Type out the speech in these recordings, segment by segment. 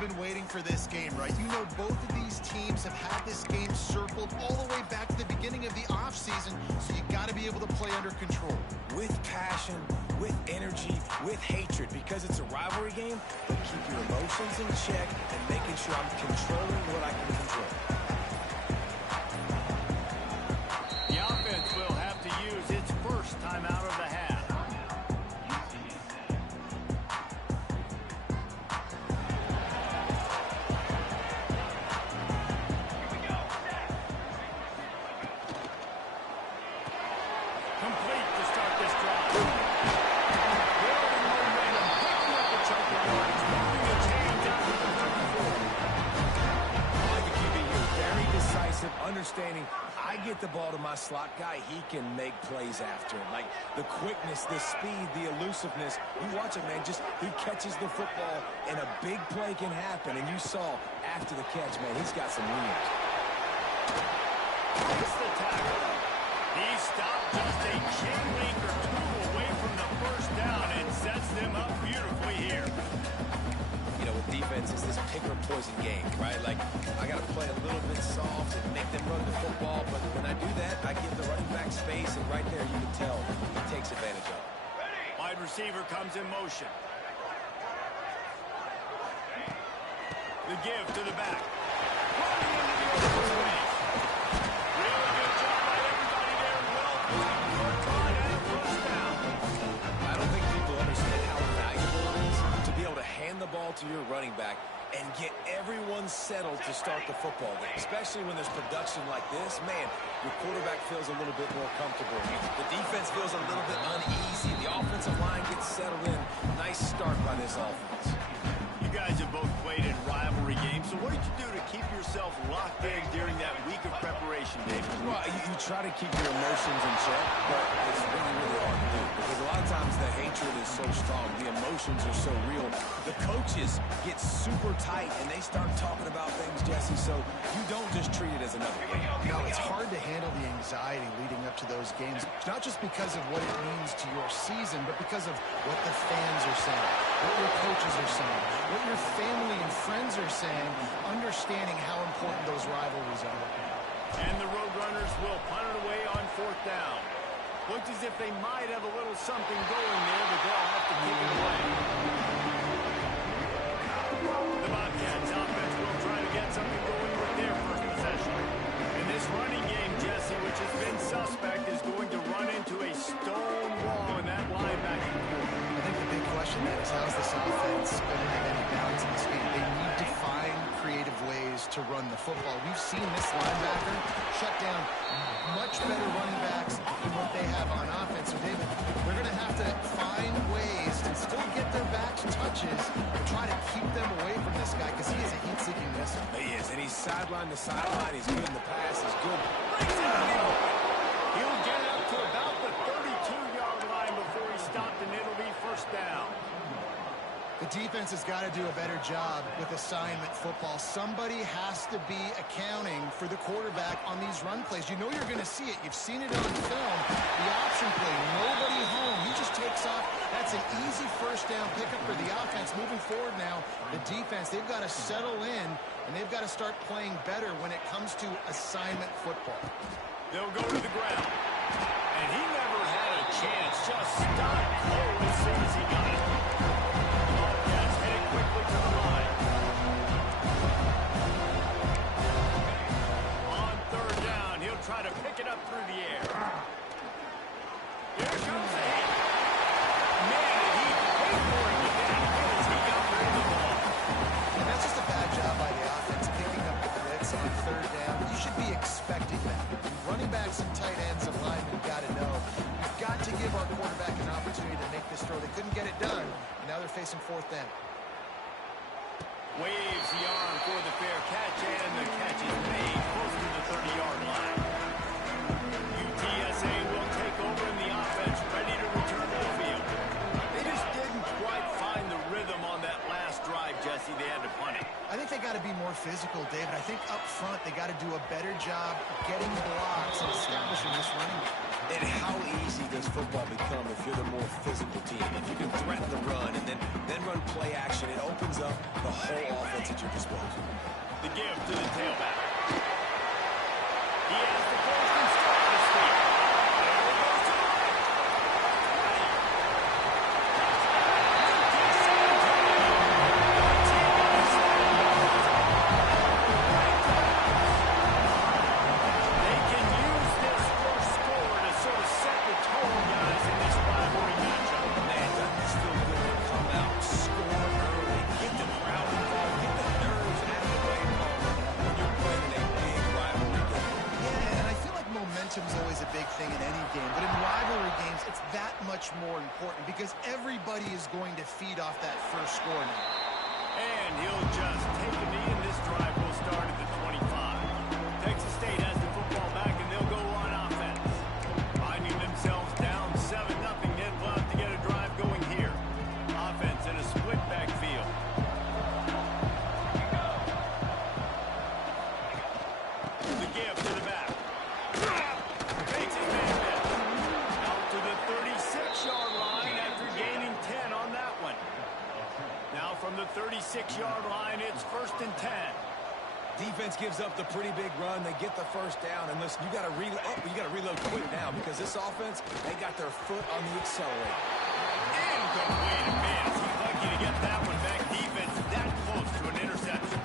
been waiting for this game, right? You know both of these teams have had this game circled all the way back to the beginning of the offseason, so you got to be able to play under control. With passion, with energy, with hatred, because it's a rivalry game, but keep your emotions in check and making sure I'm controlling what I can control. The offense will have to use its first timeout of the half. Complete to start this drive. Building momentum, picking up the chunk of yards, moving the chain down to the 34. I like the QB here. Very decisive, understanding I get the ball to my slot guy, he can make plays after. Like the quickness, the speed, the elusiveness. You watch it, man, just he catches the football and a big play can happen. And you saw after the catch, man, he's got some wheels. It's the tackle. He stopped just a chain link or two away from the first down and sets them up beautifully here. You know, with defense, it's this pick or poison game, right? Like, I got to play a little bit soft and make them run the football, but when I do that, I give the running back space, and right there you can tell he takes advantage of it. Wide receiver comes in motion. The give to the back. Running into the open space. Really good job by everybody there. Well blocked for a run and a first down. I don't think people understand how valuable it is to be able to hand the ball to your running back and get everyone settled to start the football game. Especially when there's production like this, man, your quarterback feels a little bit more comfortable. The defense feels a little bit uneasy. The offensive line gets settled in. Nice start by this offense. You guys have both played in rivalry games, so what did you do to keep yourself locked in during that week of preparation, David? Well, you try to keep your emotions in check, but it's really, really hard to do. Because a lot of times the hatred is so strong, the emotions are so real. The coaches get super tight, and they start talking about things, Jesse, so you don't just treat it as another game. Now, it's hard to handle the anxiety leading up to those games, not just because of what it means to your season, but because of what the fans are saying, what your coaches are saying, what your family and friends are saying, understanding how important those rivalries are. And the Roadrunners will punt it away on fourth down. Looks as if they might have a little something going there, but they'll have to kick it away. The Bobcats offense will try to get something going with their first possession. And this running game, Jesse, which has been suspect, is going to run into a stone wall in that linebacking core. I think the big question then is how's this offense going to have any balance in this game? They need to find creative ways to run the football. We've seen this linebacker shut down much better running backs than what they have on offense. So, David, they're going to have to find ways to still get their backs touches and try to keep them away from this guy because he is a heat-seeking missile. He is, and he's sideline to sideline. He's good in the pass. He's good. He'll get it up to about the 32-yard line before he stopped, and it'll be first down. The defense has got to do a better job with assignment football. Somebody has to be accounting for the quarterback on these run plays. You know you're going to see it. You've seen it on film. The option play, nobody home. He just takes off. That's an easy first down pickup for the offense. Moving forward now, the defense, they've got to settle in, and they've got to start playing better when it comes to assignment football. They'll go to the ground. And he never had a chance. Just stopped cold as soon as he got it. Bobcats heading quickly to the line. On third down, he'll try to pick it up through the air. Here comes the hit. Man, did he pay for it with that hit as he got rid of the ball. And that's just a bad job by the offense, picking up the blitz on third down. You should be expecting that. Running backs and tight ends and linemen got to know. You've got to give our quarterback an opportunity to make this throw. They couldn't get it done, and now they're facing fourth down. Waves the arm for the fair catch, and the catch is made close to the 30-yard line. UTSA will take over in the offense, ready to return to the field. They just didn't quite find the rhythm on that last drive, Jesse. They had to punt it. I think they got to be more physical, David. I think up front they got to do a better job getting blocks and establishing this running game. And how easy does football become if you're the more physical team? If you can threaten the run and then run play action, it opens up the whole offense at your disposal. The give to the tailback. He has the first and strike on his feet. There he goes to the right. They can use this first score to sort of set the tone, guys, in this rivalry matchup. Man, doesn't this feel good to come out, score early, get the crowd involved, get the nerves out of the way, Paul, when you're playing in a big rivalry game. Yeah, and I feel like momentum's always a big thing in any game, but in rivalry games, it's that much more important because everybody is going to feed off that first score now. And he'll just take a knee, and this drive will start at the 25. Texas State has the football back, and they'll go on offense. Finding themselves down 7-0, they'd love to get a drive going here. Offense in a split backfield. The give to the back. Makes his man miss. Out to the 36-yard line after gaining 10 on that one. Now from the 36-yard line, it's 1st and 10. Defense gives up the pretty big run. They get the first down. And listen, you got to reload quick now because this offense, they got their foot on the accelerator. Incomplete miss. He's lucky to get that one back. Defense that close to an interception.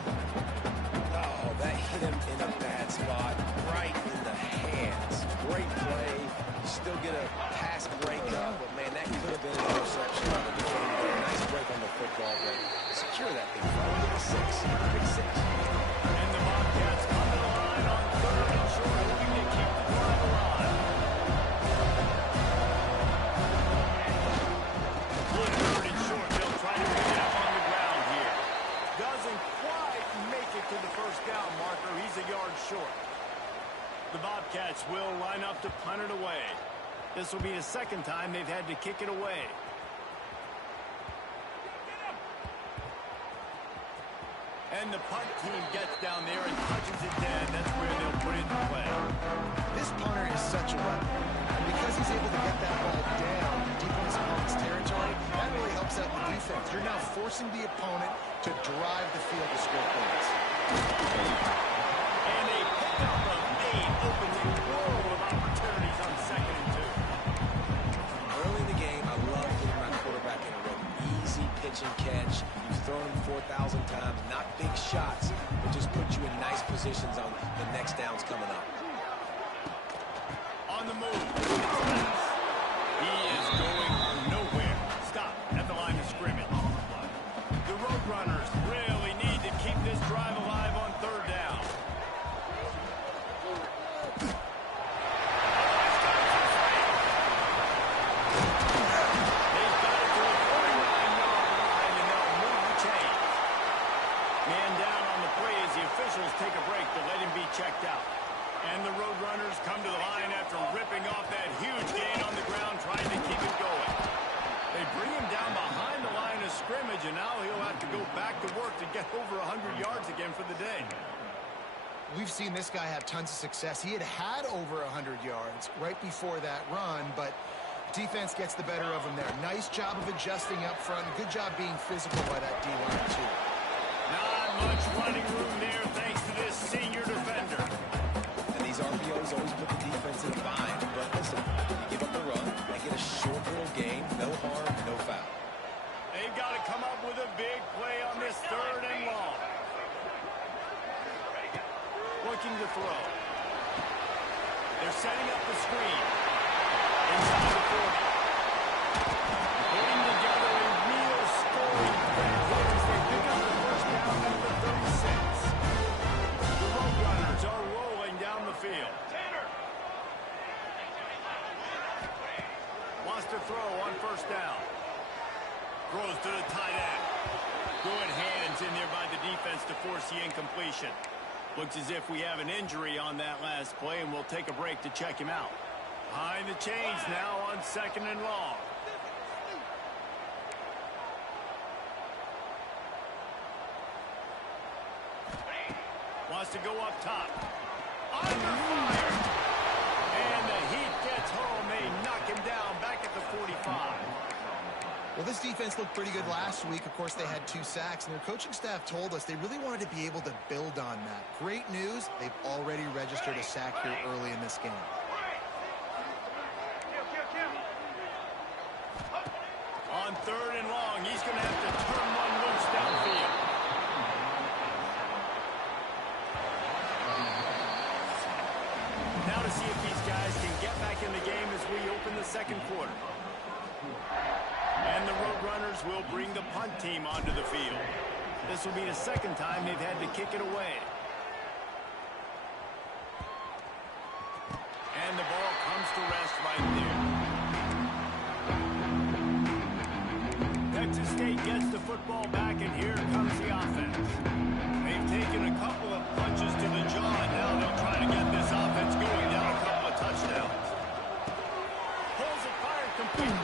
Oh, that hit him in a bad spot, right in the hands. Great play. You still get a pass breakup, but man, that could have been an interception. Nice break on the football, but secure that big fella. Big six. And the Bobcats come to the line on 3rd and short, hoping to keep the drive alive. On 3rd and short, they'll try to pick it up on the ground here. Doesn't quite make it to the first down marker. He's a yard short. The Bobcats will line up to punt it away. This will be the second time they've had to kick it away. And the punt team gets down there and touches it dead. That's where they'll put it in play. This punter is such a weapon. And because he's able to get that ball down deep in his opponent's territory, that really helps out the defense. You're now forcing the opponent to drive the field to score points. And a pickup of 8 opens a world of opportunities on 2nd and 2. Early in the game, I love getting my quarterback in a rhythm. Easy pitch and catch. You've thrown him 4,000 times. Not big shots, but just put you in nice positions on the next downs coming up. On the move. He is going nowhere. Stop at the line of scrimmage. The Roadrunners really need to keep this drive alive on 3rd down. They've got it to a 49-yard line, and they'll move the chain. Man down on the play as the officials take a break to let him be checked out. And the Roadrunners come to the line after ripping off that huge gain on the ground, trying to keep it going. They bring him down behind the line of scrimmage, and now he'll have to go back to work to get over 100 yards again for the day. We've seen this guy have tons of success. He had over 100 yards right before that run, but defense gets the better of him there. Nice job of adjusting up front. Good job being physical by that D-line, too. Not much running room there thanks to this senior defender. And these RPOs always put the defense in a bind. But listen, you give up the run, they get a short little gain, no harm, no foul. They've got to come up with a big play on this 3rd and long. Looking to throw. They're setting up the screen. Inside the 40. Putting together a real scoring threat here as they pick up the first down at the 36. The Roadrunners are rolling down the field. Wants to throw on 1st down. Throws to the tight end. Good hands in there by the defense to force the incompletion. Looks as if we have an injury on that last play, and we'll take a break to check him out. Behind the chains now on 2nd and long. Wants to go up top. Under fire. And the heat gets home defense looked pretty good last week. Of course, they had 2 sacks, and their coaching staff told us they really wanted to be able to build on that. Great news, they've already registered a sack here early in this game. On 3rd and long, he's going to have to turn one loose downfield. Now to see if these guys can get back in the game as we open the second quarter. And the Roadrunners will bring the punt team onto the field. This will be the second time they've had to kick it away. And the ball comes to rest right there. Texas State gets the football back, and here comes the offense. They've taken a couple of punches to the jaw, and now they'll try to get this offense going down a couple of touchdowns. Pulls it, fired, complete.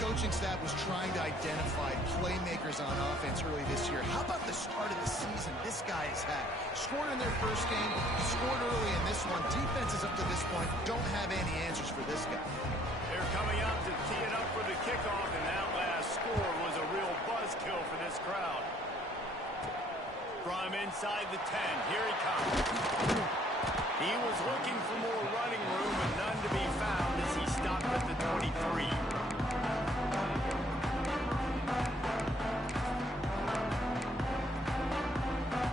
Coaching staff was trying to identify playmakers on offense early this year. How about the start of the season this guy has had? Scored in their first game, scored early in this one. Defenses up to this point don't have any answers for this guy. They're coming out to tee it up for the kickoff, and that last score was a real buzzkill for this crowd. From inside the 10, here he comes. He was looking for more running room, but none to be found as he stopped at the 23.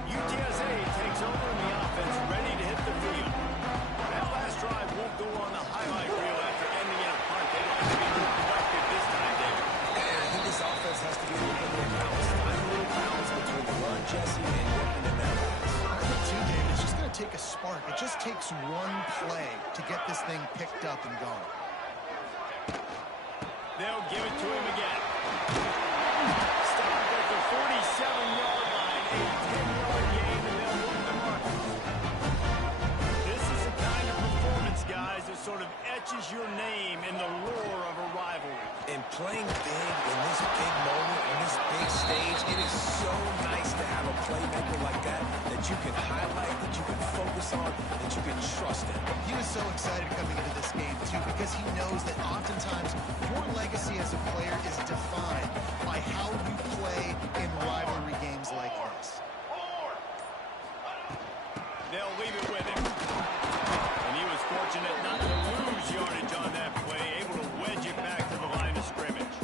UTSA takes over in the offense, ready to hit the field. That last drive won't go on the highlight reel after ending in a punt. They don't have to be more productive this time, David. And I think this offense has to be a little bit more balanced. Find a little balance between the run, Jesse, and working in that pass. I think, too, David, it's just going to take a spark. It just takes one play to get this thing picked up and going. They'll give it to him again. Stopped at the 47-yard line, a 10-yard gain, and they'll run the marker. This is the kind of performance, guys, that sort of etches your name in the lore of a rivalry. And playing big in this big moment, on this big stage, it is so nice to have a playmaker like that you can highlight, that you can focus on, that you can trust in. He was so excited coming into this game, too, because he knows that oftentimes your legacy as a player is defined by how you play in rivalry games like this. They'll leave it with him. And he was fortunate not to lose yardage on that play, able to wedge it back to the line of scrimmage.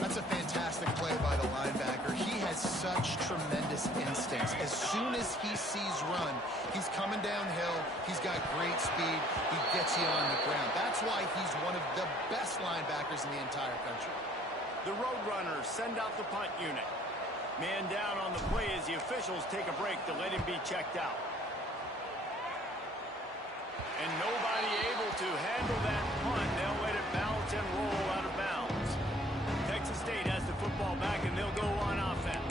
That's a fantastic play by the linebacker. He has such tremendous instincts. As soon as he sees run, he's coming downhill. He's got great speed. He gets you on the ground. That's why he's one of the best linebackers in the entire country. The Roadrunners send out the punt unit. Man down on the play as the officials take a break to let him be checked out. And nobody able to handle that punt. They'll let it bounce and roll out of bounds. Texas State has the football back, and they'll go on offense.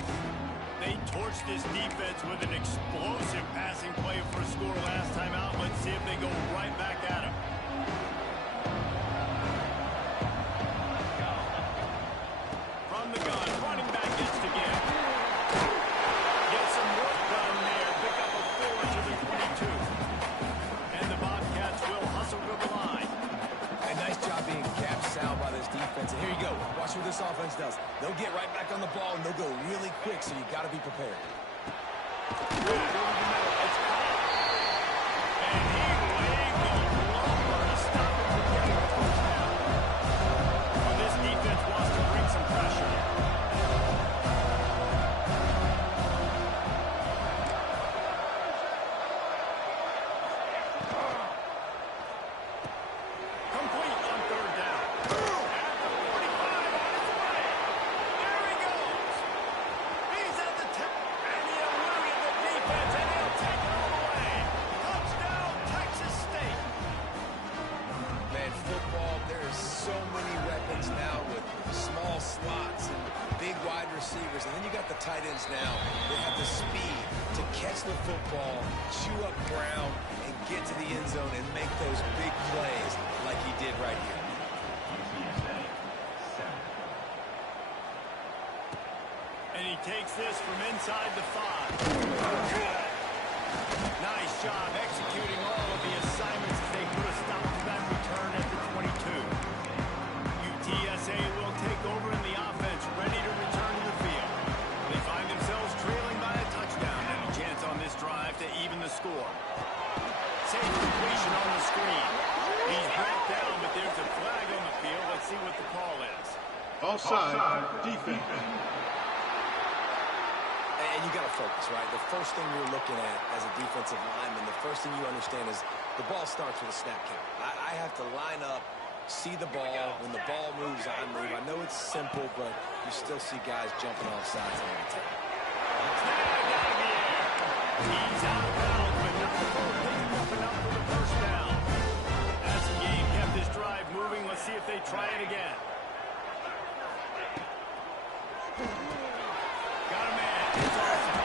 They torched this defense with an explosive passing play for a score last time out. Let's see if they go right back at him. From the gun, running back gets to give. Get some work done there. Pick up a 4 to the 22. And the Bobcats will hustle to the line. A nice job being capped sound by this defense. And here you go. Watch what this offense does. They'll get right back on the ball, and they'll go really quick, so you got to be prepared. And he laid the lumber to stop him from getting a touchdown. Well, this defense wants to bring some pressure. Complete on 3rd down. At the 45, on his way. There he goes. He's at the 10, and he eluded the defense, and he'll take it all the way. Touchdown, Texas State. Man, football, there's so many weapons now with small slots and big wide receivers. And then you got the tight ends now. They have the speed to catch the football, chew up ground, and get to the end zone and make those big plays like he did right here. takes this from inside the 5. Nice job executing all of the assignments as they put a stop to that return at the 22. UTSA will take over in the offense, ready to return to the field. They find themselves trailing by a touchdown and a chance on this drive to even the score. Safe completion on the screen. He's brought down, but there's a flag on the field. Let's see what the call is. Offside, defense. And you got to focus, right? The first thing you're looking at as a defensive lineman, the first thing you understand is the ball starts with a snap count. I have to line up, see the ball. When the ball moves, I move. I know it's simple, but you still see guys jumping off sides all the time. Snag out of the air. He's out of bounds, but not before picking up enough for the first down. As the game kept this drive moving, let's see if they try it again. Got a man. It's awesome.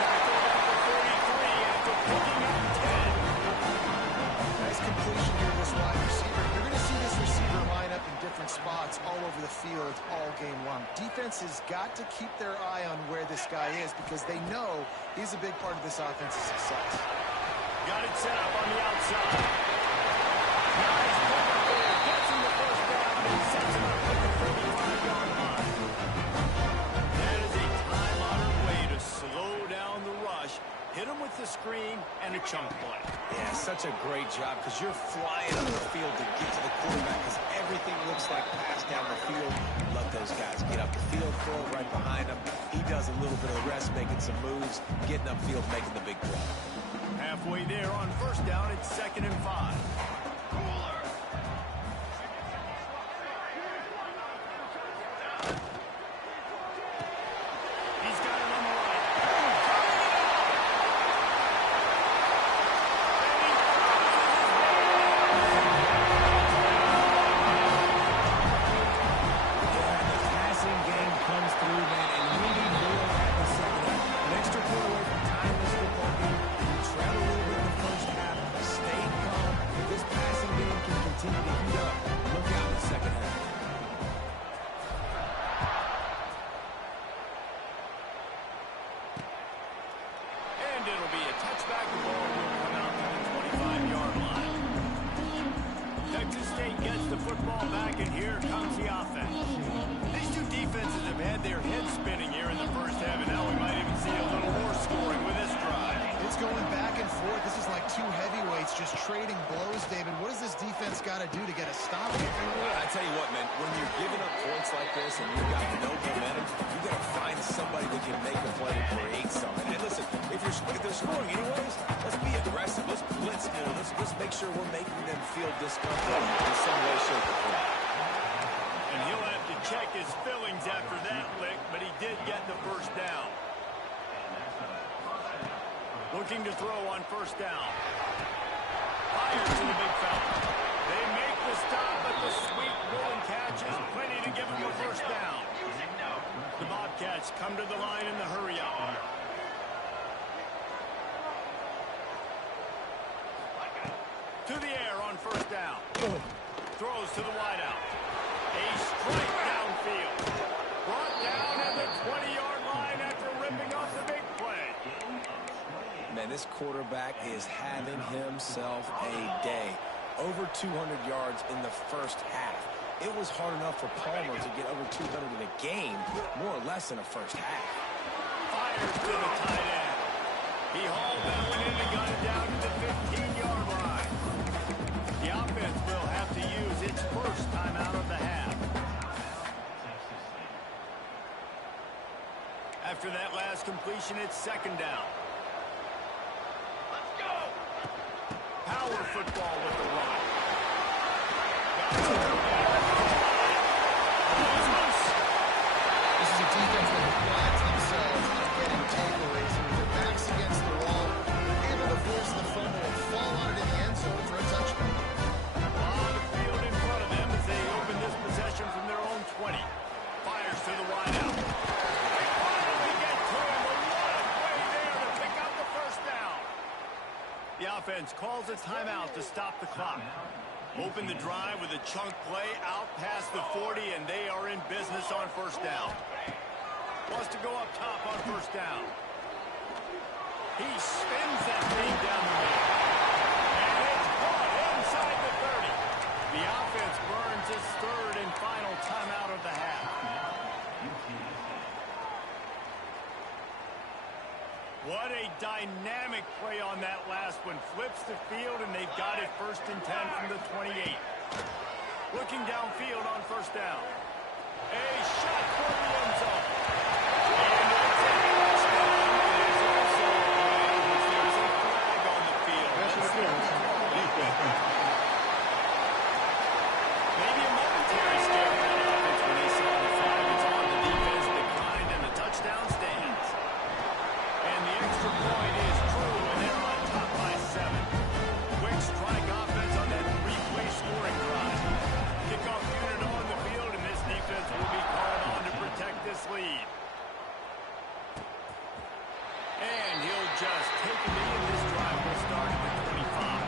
Tackled at the 33 after picking up 10. Nice completion here, this wide receiver. You're going to see this receiver line up in different spots all over the field all game long. Defense has got to keep their eye on where this guy is because they know he's a big part of this offense's success. Got it set up on the outside. Nice pickup there. Gets him the first down and sets him up at the 35-yard line. That is a time-honored way to slow down the rush, hit him with the screen, and a chunk play. Yeah, such a great job because you're flying up the field to get to the quarterback because everything looks like pass down the field. Let those guys get up the field, throw it right behind him. He does a little bit of the rest, making some moves, getting upfield, making the big play. Halfway there on first down, it's 2nd and 5. He's got it on the right. Passing game comes through, man, and we need more of that in the second half. An extra point away from tying this football game. We travel a little bit in the first half, stay calm. If this passing game can continue to heat up, look out in the second half. And it'll be a touchback. The ball will come out to the 25-yard line. Texas State gets the football back, and here comes the offense. These two defenses have had their heads spinning here in the first half, and now we might even see a little more scoring with this drive. It's going back and forth. This is like two heavyweights just trading blows, David. What does this defense got to do to get a stop here? I tell you what, man, when you're giving up points like this and you've got no momentum, you got to find somebody that can make a play and create something. And listen, if they're scoring anyways, let's be aggressive. Let's blitz more. Let's make sure we're making them feel discomfort in some way, shape, or form. And he'll have to check his fillings after that lick, but he did get the first down. Looking to throw on first down. Fires to the big fella. They make the stop, but the sweet rolling catch is plenty to give him the first down. The Bobcats come to the line in the hurry-up. To the air on first down. Throws to the wideout. A strike downfield. Brought down at the 20-yard line after ripping off the big play. Man, this quarterback is having himself a day. Over 200 yards in the first half. It was hard enough for Palmer to get over 200 in a game, more or less in the first half. Fires to the tight end. He hauled that one in and got it down to the 15-yard line. The offense will have to use its first timeout of the half. After that last completion, it's 2nd down. Let's go! Power football with the run. This is a defense that prides themselves on getting takeaways. And with their backs against the wall, they're able to force the fumble and fall on it in the end zone for a touchdown. A lot of field in front of them as they open this possession from their own 20. Fires to the wideout. Finally get to him. A lot of way there to pick up the first down. The offense calls a timeout to stop the clock. Open the drive with a chunk play out past the 40, and they are in business on first down. Wants to go up top on first down. He spins that thing down the middle. And it's caught inside the 30. The offense burns its third and final timeout of the half. What a dynamic play on that last one. Flips the field, and they've got it 1st and 10 from the 28. Looking downfield on first down. A shot for the end zone. And it's a touchdown. There's also there's a flag on the field. Maybe a momentary scare for the offense when they saw the flag. It's on the defense declined, and the touchdown stands. And the extra point is true, and they're on top by 7. Quick strike offense on that 3-play scoring drive. Kickoff unit on the field, and this defense will be called on to protect this lead. And he'll just take it in. This drive will start at the 25.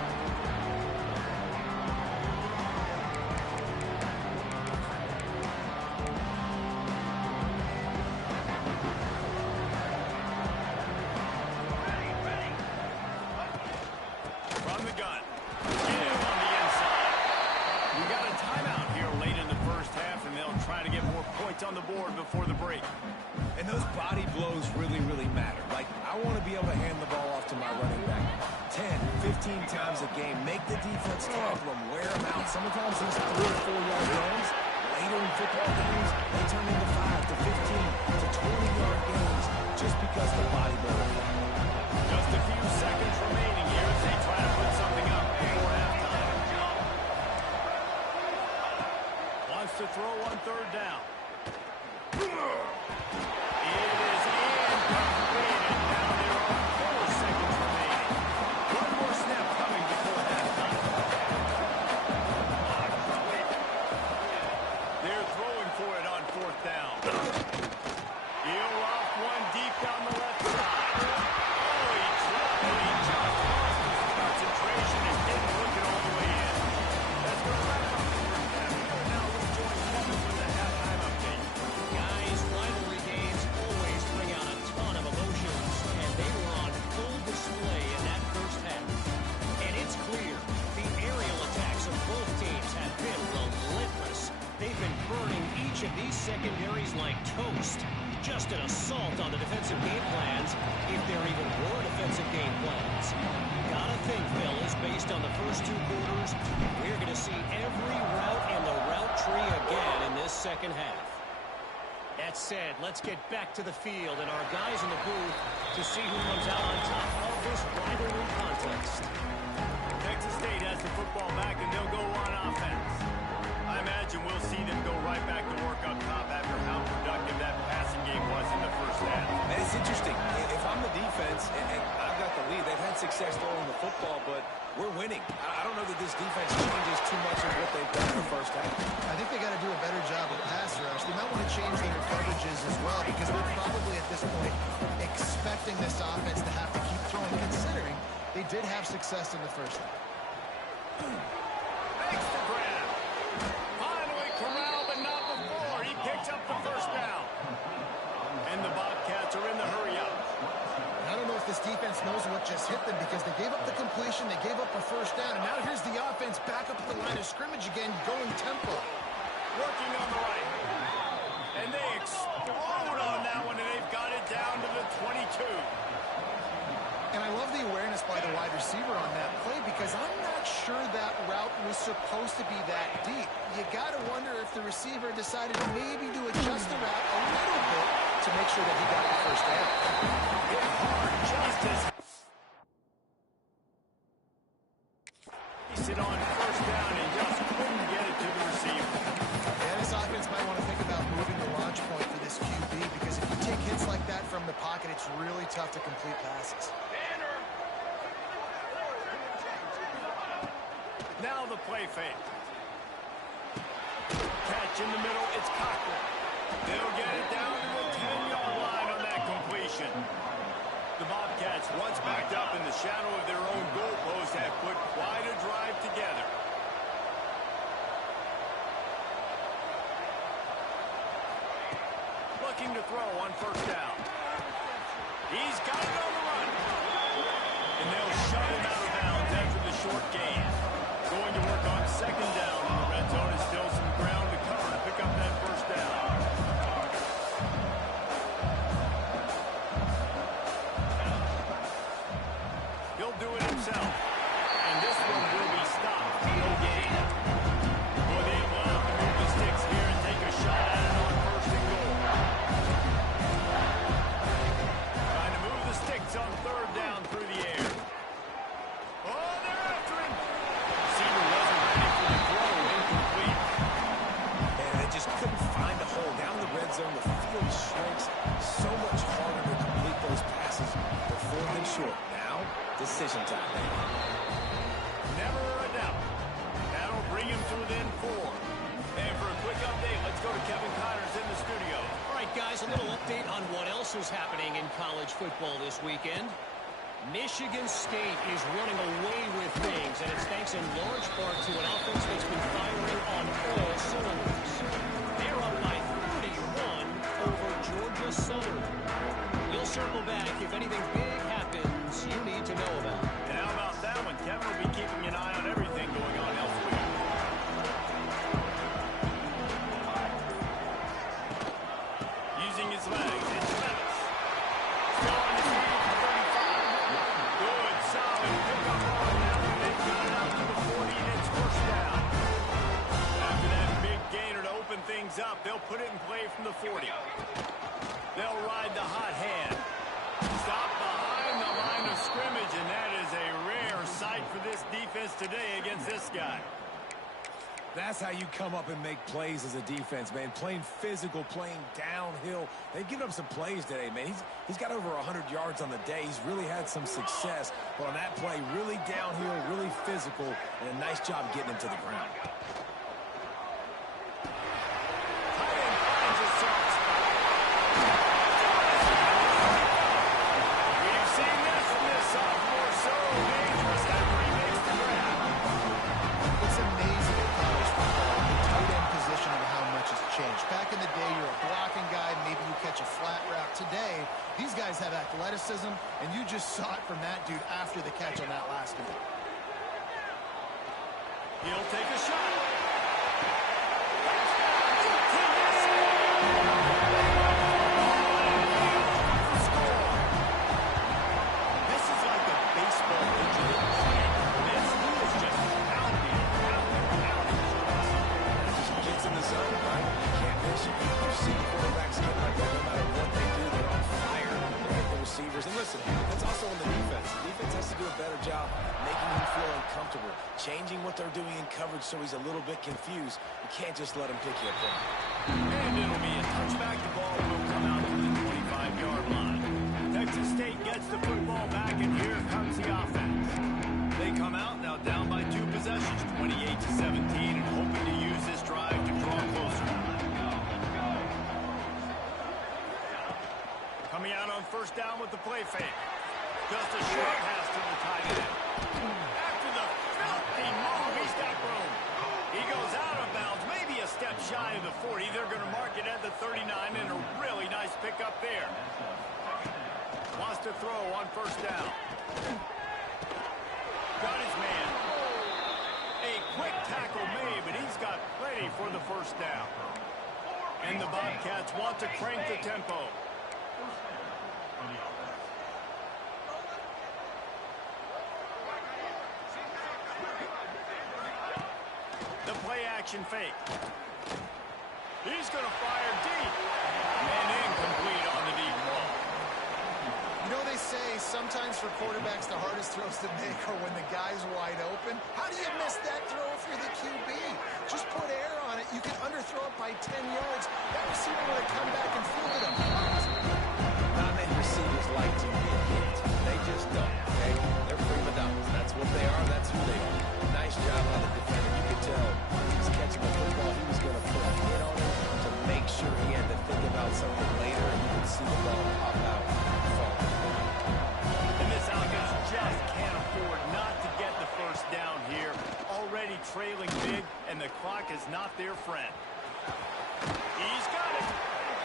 From the gun. Give on the inside. We got a timeout here late in the first half, and they'll try to get more points on the board before the break. And those body blows really, really matter. Like, I want to be able to hand the ball off to my running back 10, 15 times a game. Make the defense tackle them, wear them out. Sometimes these 3 or 4 yard runs, later in football games, they turn into 5 to 15 to 20-yard games just because the body blow effect. Just a few seconds remaining here as they try to put something up before halftime. Wants to throw on third down. It is incompleted. Now there are 4 seconds remaining. One more snap coming before halftime. They're throwing for it on 4th down. He'll off one deep down the left side. Oh, he dropped it. He just lost his concentration and didn't look it all the way in. That's going to wrap up the first half. Here now we'll join Kevin with the halftime update. Guys, rivalry games always bring out a ton of emotions, and they were on full display in that first half. And it's clear, the aerial attacks of both teams have been relentless. They've been burning each of these secondaries like toast. Just an assault on the defensive game plans, if there even were defensive game plans. Gotta think, fellas, based on the first 2 quarters, we're going to see every route in the route tree again in this second half. That said, let's get back to the field and our guys in the booth to see who comes out on top of this rivalry contest. Texas State has the football back, and they'll go on offense. I imagine we'll see them go right back to work up top after how productive that passing game was in the first half. And it's interesting. If I'm the defense and I've got the lead, they've had success throwing the football, but we're winning. I don't know that this defense changes too much of what they've done in the first half. I think they got to do a better job of pass rush. They might want to change their coverages as well because they're probably at this point expecting this offense to have to keep throwing, considering they did have success in the first half. Makes the grab. Finally corralled, but not before. He picks up the first down. And the Bobcats are in the hurry-up. I don't know if this defense knows what just hit them because they gave up the completion, they gave up a first down, and now here's the offense back up at the line of scrimmage again, going tempo. Working on the right. And they explode on that one, and they've got it down to the 22. And I love the awareness by the wide receiver on that play because I'm not sure that route was supposed to be that deep. You got to wonder if the receiver decided maybe to adjust the route a little bit to make sure that he got the first down. Hit hard justice. He sit on first down and just couldn't get it to the receiver. Yeah, this offense might want to think about moving the launch point for this QB because if you take hits like that from the pocket, it's really tough to complete passes. Now the play fake. Catch in the middle, it's Cochran. They'll get it down to the 10-yard line on that completion. The Bobcats, once backed up in the shadow of their own goalpost, have put quite a drive together. looking to throw on first down. He's got it on the run. And they'll shut him out of bounds after the short gain. Going to work on second down in the red zone. Is still some ground to cover to pick up that first down. He'll do it himself. And this one will be stopped. No gain. Boy, they will have to move the sticks here and take a shot at it on first and goal. Trying to move the sticks on third down through the air. Oh, they're after him. Receiver wasn't ready for the throw. Incomplete. And they just couldn't find a hole. Down in the red zone, the field shrinks. So much harder to complete those passes. They're fourth and short. Now, decision time. Never a doubt. That'll bring him to within 4. And for a quick update, let's go to Kevin Connors in the studio. All right, guys, a little update on what else is happening in college football this weekend. Michigan State is running away with things, and it's thanks in large part to an offense that's been firing on all cylinders. They're up by 31 over Georgia Southern. We'll circle back if anything big happens you need to know about. And how about that one? Kevin will be keeping an eye on everything going on elsewhere. Using his legs, it's Levis. Still on his feet at the 35. Good, solid pickup on that one. They've got it out to the 40, and it's first down. After that big gainer to open things up, they'll put it in play from the 40. They'll ride the hot hand. Stop behind the line of scrimmage, and that is a rare sight for this defense today against this guy. That's how you come up and make plays as a defense, man. Playing physical, playing downhill. They've given up some plays today, man. He's got over 100 yards on the day. He's really had some success. But on that play, really downhill, really physical, and a nice job getting him to the ground. Tight end finds a soft spot. We've seen this from this sophomore, so dangerous after he makes the grab. It's amazing in college football, the tight end position and how much has changed. Back in the day, you're a blocking guy, maybe you catch a flat route. Today, these guys have athleticism, and you just saw it from that dude after the catch on that last one. He'll take a shot. This is like a baseball injury. This is just pounding. Just gets in the zone, right? You can't miss. You see quarterbacks get like that no matter what they do. They're on fire. They hit the receivers. And listen, that's also on the defense. The defense has to do a better job making him feel uncomfortable, changing what they're doing in coverage so he's a little bit confused. You can't just let him pick you apart. And it'll be a touchback. The ball will come out to the 25-yard line. Texas State gets the football back, and here comes the offense. They come out now down by 2 possessions, 28-17, and hoping to use this drive to draw closer. Coming out on first down with the play fake. Just a short pass to the tight end. After the filthy move, he's got room. He goes out of bounds, maybe a step shy of the 40. They're going to mark it at the 39, and a really nice pickup there. Wants to throw on first down. Got his man. A quick tackle made, but he's got plenty for the first down. And the Bobcats want to crank the tempo. The play action fake. He's going to fire deep. And incomplete on the deep ball. You know, they say sometimes for quarterbacks the hardest throws to make are when the guy's wide open. How do you miss that throw if you're the QB? Just put air on it. You can underthrow it by 10 yards. That receiver would have come back and fielded him. Not many receivers like to get hit. They just don't, okay? They're prima donnas. That's what they are. That's who they are. Nice job on the defender. You could tell he was catching the football. He was going to put a hit on it to make sure he had to think about something later, and you could see the ball pop out and fall. And this offense just can't afford not to get the first down here. Already trailing big, and the clock is not their friend. He's got it.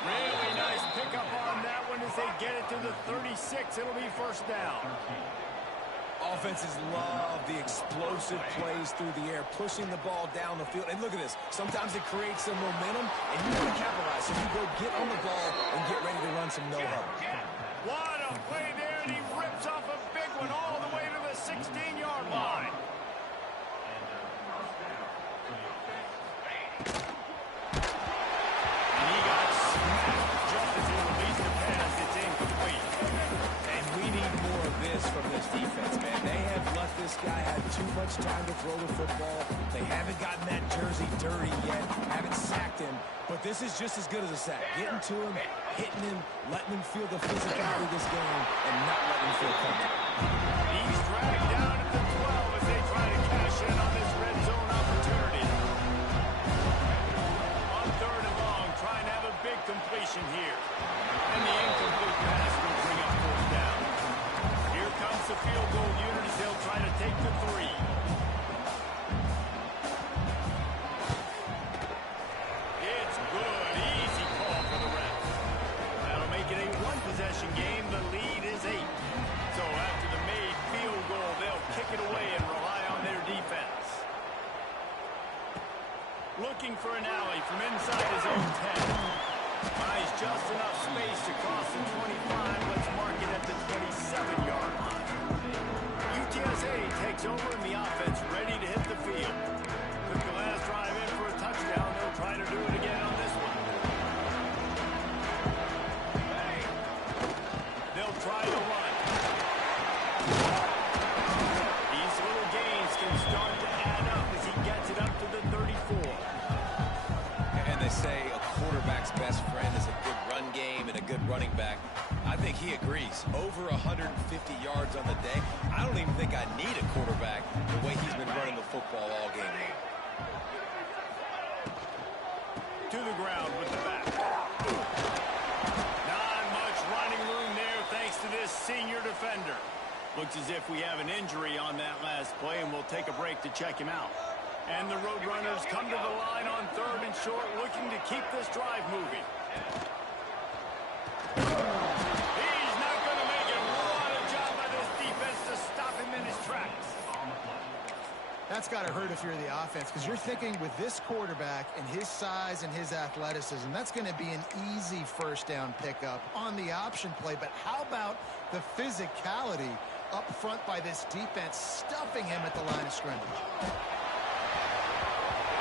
Really nice pickup on that one as they get it to the 36. It'll be first down. Offenses love the explosive plays through the air, pushing the ball down the field. And look at this. Sometimes it creates some momentum, and you want to capitalize. So you go get on the ball and get ready to run some no-huddle. What a play there, and he rips off a big one all the way to the 16-yard line. And he got smacked just as he released the pass. It's incomplete. And we need more of this from this defense, man. They have let this guy have too much time to throw the football. They haven't gotten that jersey dirty yet, haven't sacked him. But this is just as good as a sack. Getting to him, hitting him, letting him feel the physicality of this game, and not letting him feel comfortable. He's dragged down at the 12 as they try to cash in on this red zone opportunity. On third and long, trying to have a big completion here. And the incomplete pass will bring up fourth down. Here comes the field goal unit as they'll try to take the 3. It's good. Easy call for the ref. That'll make it a one-possession game. The lead is 8. So after the made field goal, they'll kick it away and rely on their defense. Looking for an alley from inside his own 10. Buys just enough space to cross the 25. Let's mark it at the 27-yard line. UTSA takes over in the offense, ready to hit the field. Took the last drive in for a touchdown. They'll try to do it again on this one. They'll try to run. These little gains can start to add up as he gets it up to the 34. And they say a quarterback's best friend is a good run game and a good running back. I think he agrees. Over 150 yards on the day. I don't even think I need a quarterback the way he's been running the football all game long. To the ground with the back. Not much running room there thanks to this senior defender. Looks as if we have an injury on that last play, and we'll take a break to check him out. And the Roadrunners come to the line on third and short, looking to keep this drive moving. He's not going to make it. What a job by this defense to stop him in his tracks. That's got to hurt if you're the offense, because you're thinking with this quarterback and his size and his athleticism, that's going to be an easy first down pickup on the option play. But how about the physicality up front by this defense, stuffing him at the line of scrimmage?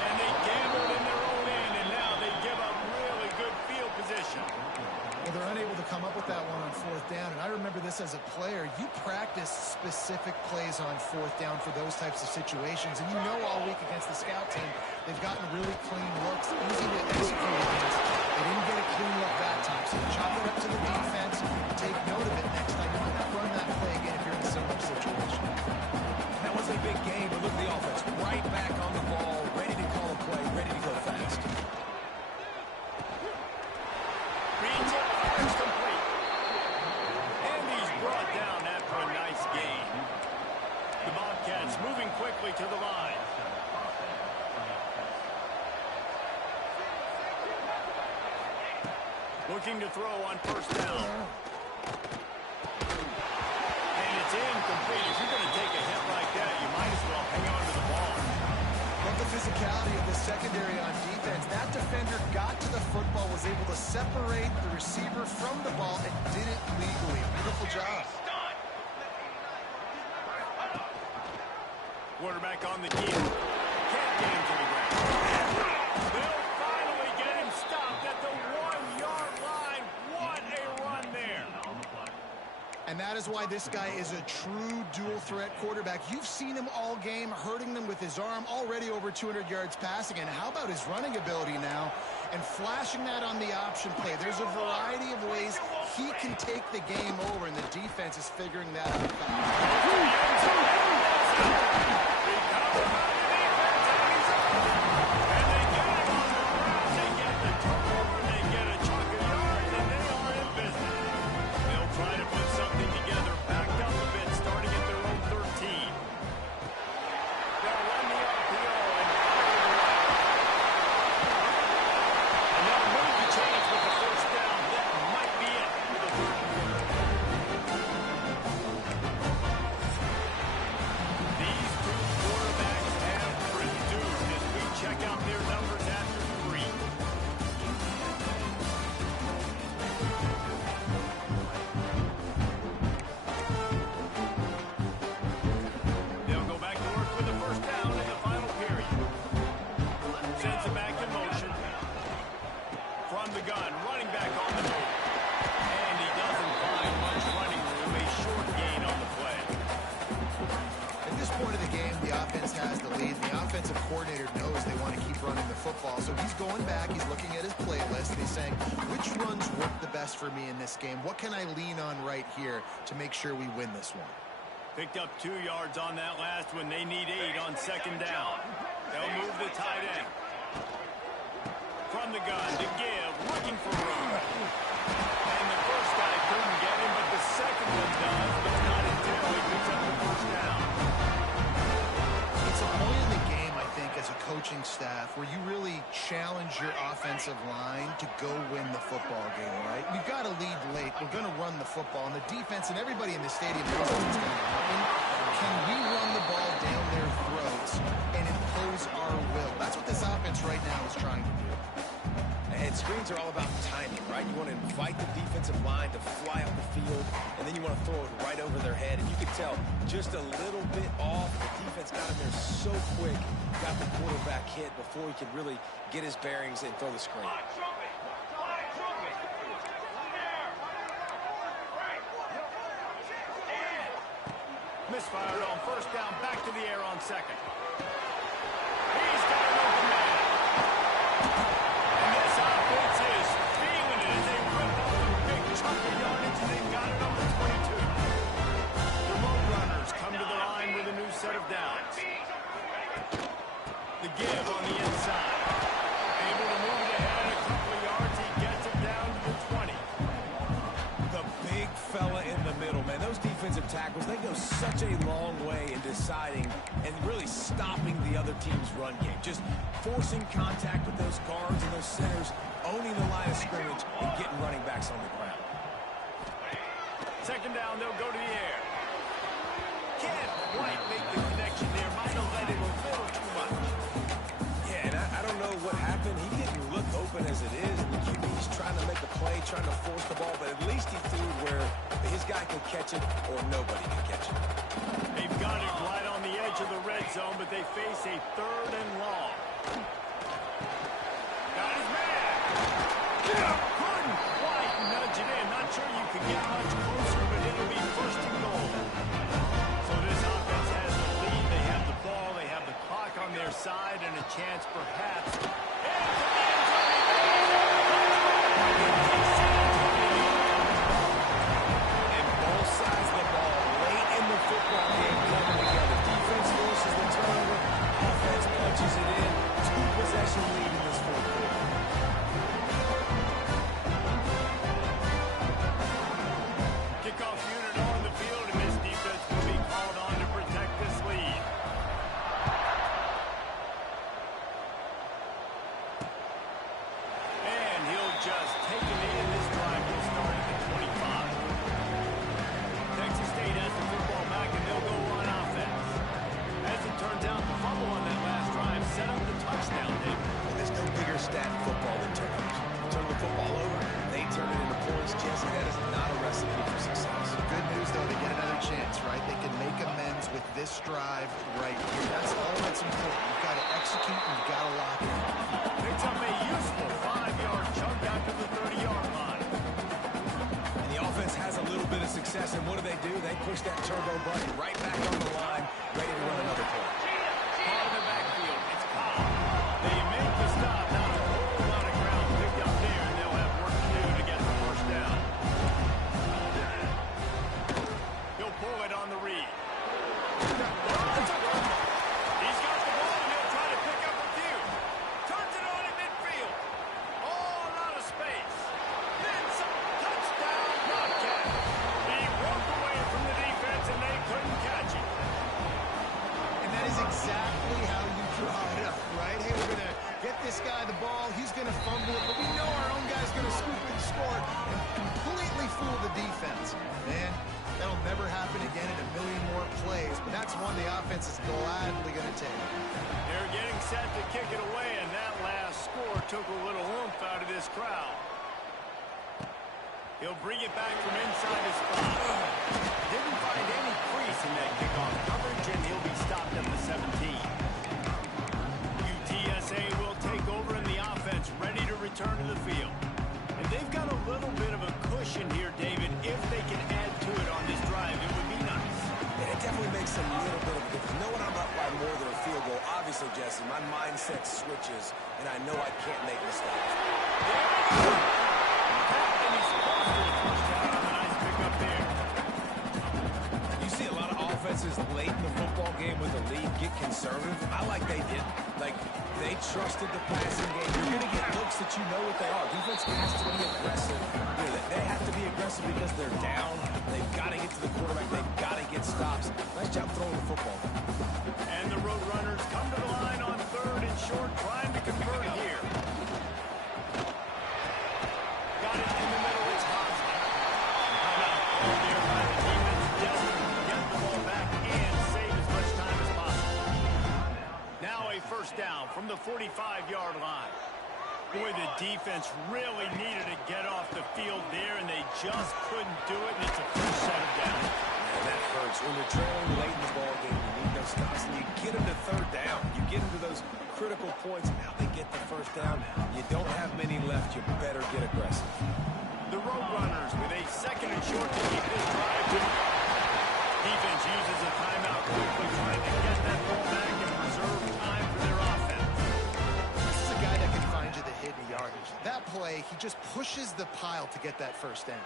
And they gambled in their own end, and now they give up really good field position. Well, they're unable to come up with that one on fourth down, and I remember this as a player. You practice specific plays on fourth down for those types of situations, and you know all week against the scout team, they've gotten really clean looks, easy to execute against. They didn't get a clean look that time, so chop it up to the defense, take note of it next time. You might not run that play again if you're in a similar situation. That was a big game, but look at the offense. Right back on the ball, ready to call a play, ready to go fast. Reads it, fires complete. And he's brought down after a nice gain. The Bobcats moving quickly to the line. Looking to throw on first down. And it's incomplete. If you're going to take a hit like that, you might as well hang on to the ball. Love the physicality of the secondary on defense. That defender got to the football, was able to separate the receiver from the ball, and did it legally. Beautiful job. Quarterback on the heel. Can't get him to the ground. They'll finally get him stopped at the 1-yard line. What a run there. And that is why this guy is a true dual-threat quarterback. You've seen him all game, hurting them with his arm, already over 200 yards passing. And how about his running ability now? And flashing that on the option play. There's a variety of ways he can take the game over, and the defense is figuring that out fast. going back, he's looking at his playlist, and he's saying, which runs work the best for me in this game? What can I lean on right here to make sure we win this one? Picked up 2 yards on that last one. They need 8 on second down. They'll move the tight end. From the gun to give, looking for room. And the first guy couldn't get him, but the second one does, but not until he picks up the first down. It's a point in the game, I think, as a coaching staff, where you really challenge your offensive line to go win the football game, right? We've got to lead late. We're going to run the football. And the defense and everybody in the stadium knows what's going to happen. Can we run the ball down their throats and impose our will? That's what this offense right now is trying to do. And screens are all about timing, right? You want to invite the defensive line to fly up the field, and then you want to throw it right over their head. And you can tell just a little bit off. The defense got him there so quick, got the quarterback hit before he could really get his bearings and throw the screen. Misfired on first down, back to the air on second. He's got an open man. And this offense is feeling it as they rip off a big chunk of yardage, and they've got it up to 22. The road runners come to the line with a new set of downs. The give on the inside. Able to move it ahead a couple of yards. He gets it down to the 20. The big fella in the middle, man. Those defensive tackles, they go such a long way in deciding and really stopping the other team's run game. Just forcing contact with those guards and those centers, owning the line of scrimmage, and getting running backs on the ground. Second down, they'll go to the air. Can't quite make the connection there. Might have let it a little too much. Yeah, and I don't know what happened. He didn't look open as it is. The QB's trying to make a play, trying to force the ball, but at least he threw where his guy could catch it or nobody can catch it. They've got it right on the edge of the red zone, but they face a 3rd and long. Got his man. Couldn't quite nudge it in. Not sure you could get much closer, but it'll be 1st and goal. So this offense has the lead. They have the ball. They have the clock on their side and a chance perhaps. And both sides of the ball late in the football game coming together. Defense forces the turnover. Offense punches it in. 2-possession lead in this 4th quarter. Kickoff unit on the field, and this defense will be called on to protect this lead. And he'll just take it in. This drive will start at the 25. Texas State has the football back, and they'll go on offense. As it turns out, the fumble on that last drive set up the touchdown, David. There's no bigger stat in football than turnovers. Turn the football over, they turn it into points. Jesse, that is not a recipe for success. Good news, though, they get another chance, right? They can make amends with this drive right here. That's all that's important. You've got to execute, and you've got to lock in. Picks up a useful 5-yard chunk out to the 30-yard line. And the offense has a little bit of success, and what do? They push that turbo button right back on the line, ready to run another play. Out of the backfield, it's Cobb. They make the stop. Not a whole lot of ground picked up there, and they'll have work to do to get the first down. He'll pull it on the read. He's got the ball, and he'll try to pick up a few. Turns it on in midfield. All out of space. Then some touchdown Bobcat. He broke away from the defense, and they couldn't catch him. And that is exactly how you draw it up, right? Hey, we're going to get this guy the ball. He's going to fumble it, but we know our own guy's going to scoop and score and completely fool the defense. Man, that'll never happen again in a million more plays, but that's one the offense is gladly going to take. They're getting set to kick it away, and that last score took a little oomph out of this crowd. He'll bring it back from inside his spot. Didn't find any crease in that kickoff coverage, and he'll be stopped at the 17. UTSA will take over in the offense, ready to return to the field. And they've got a little bit of a cushion here, David. If they can add to it on this drive, it would be nice. And it definitely makes a little bit of a difference. Knowing I'm up by more than a field goal, obviously, Jesse, my mindset switches and I know I can't make mistakes. And he's supposed to have pushed out on a nice pickup there. You see a lot of offenses late in the football game with a lead get conservative. I like they didn't. Like, they trusted the passing game. You're going to get looks that you know what they are. Defense has to be aggressive. You know, they have to be aggressive because they're down. They've got to get to the quarterback. They've got to get stops. Nice job throwing the football. And the Roadrunners come to the line on 3rd and short, trying to convert here. Got it in the middle. It's Hosmer. Timeout called there by the defense. Desperate to get the ball back and save as much time as possible. Now a first down from the 45-yard line. Boy, the defense really needed to get off the field there, and they just couldn't do it, and it's a first set of down. And that hurts. When you're trailing late in the ball game, you need those stops, and you get them to 3rd down. You get them to those critical points, now they get the first down. You don't have many left. You better get aggressive. The Roadrunners with a 2nd and short to keep this drive going. Defense uses a timeout quickly, trying to get that ball back and preserve time for their offense. This is a guy that can find you the hidden yardage. That play, he just pushes the pile to get that first down.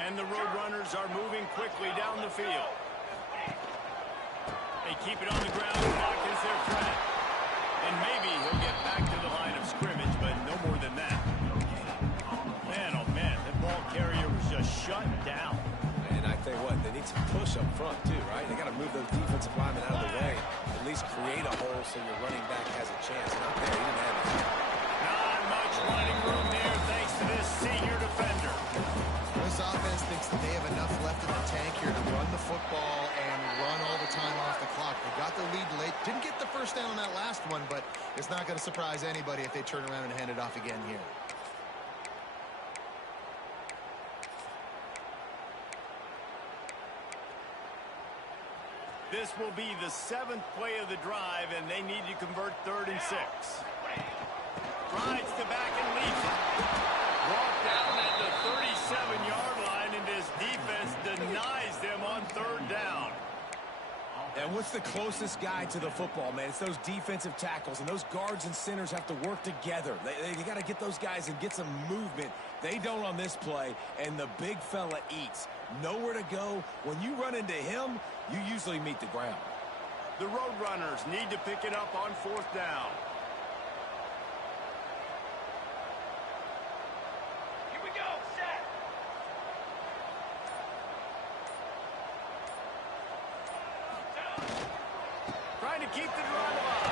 And the Roadrunners are moving quickly down the field. They keep it on the ground. Clock is their friend. And maybe he'll get back to the line of scrimmage, but no more than that. Man, oh man, that ball carrier was just shut down. And I tell you what, they need some push up front too, right? They got to move those defensive linemen out of the way. At least create a hole so your running back has a chance. Not there, he didn't have it. Not much running room there thanks to this senior defender. This offense thinks that they have enough left in the tank here to run the football and run all the time off the clock. They got the lead late. Didn't get the first down on that last one, but it's not going to surprise anybody if they turn around and hand it off again here. This will be the 7th play of the drive, and they need to convert 3rd and 6. Rides to back and leads it. Brought down at the 37-yard line, and this defense denies them on 3rd down. And what's the closest guy to the football, man? It's those defensive tackles, and those guards and centers have to work together. They got to get those guys and get some movement. They don't on this play, and the big fella eats. Nowhere to go. When you run into him, you usually meet the ground. The Roadrunners need to pick it up on 4th down. Here we go, set. Trying to keep the drive alive.